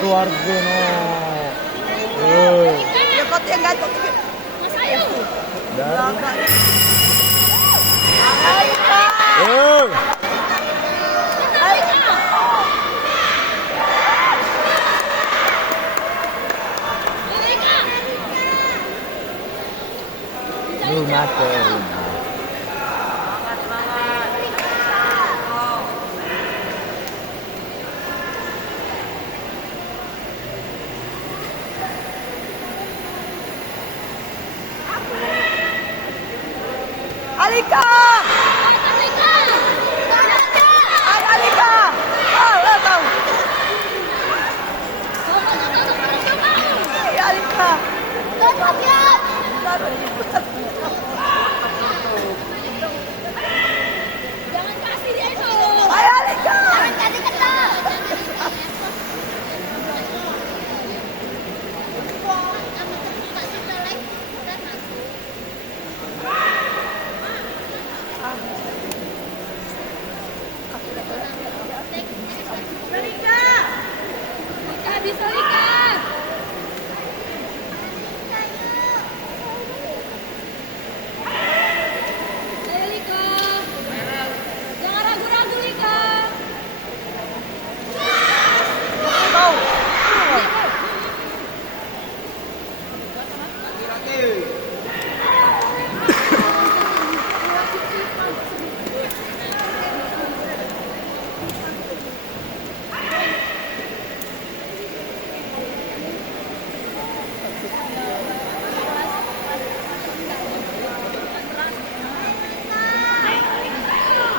keluarga no. Ya kau yang gantung dikit. Mas Ayu. Rumah ke rumah. Alika! Alika. Ay, Alika! Oh, lo tahu. Ay, Alika. Jangan kasih dia itu. Ay, Alika! Jangan kasih kenal. Lika bisa Lika. Ayo Lika. Jangan ragu-ragu Lika. Tahu.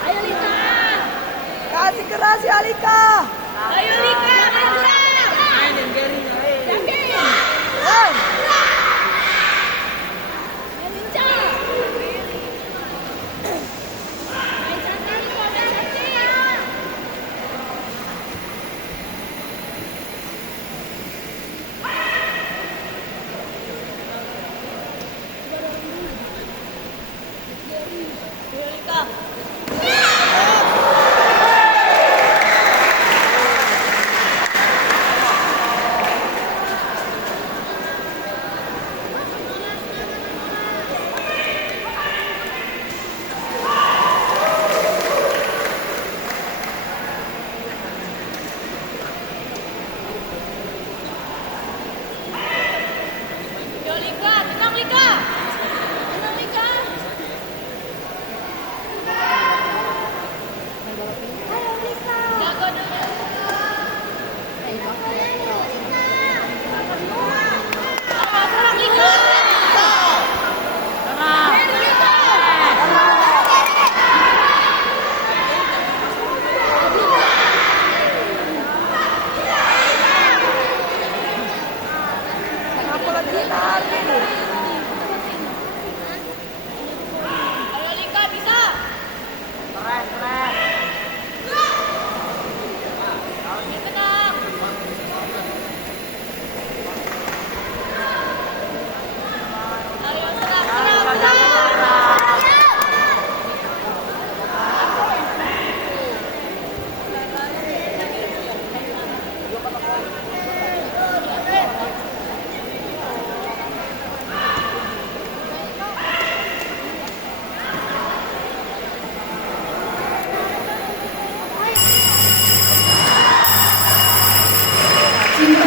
Ayo Lika. Kasih keras ya, Alika. Ayo Lika. Yakin. Hey. Main lincah. Main cantik Lika, main cantik. Ayo Lika. Ayo Lika, tenang Lika. Tenang Lika. Ayo Lika. Jago dulu. Tenang Lika. Ayo Lika. Kenapa lagi lari? Ayo Lika bisa. Ini tenang. Ayo serang. Cinta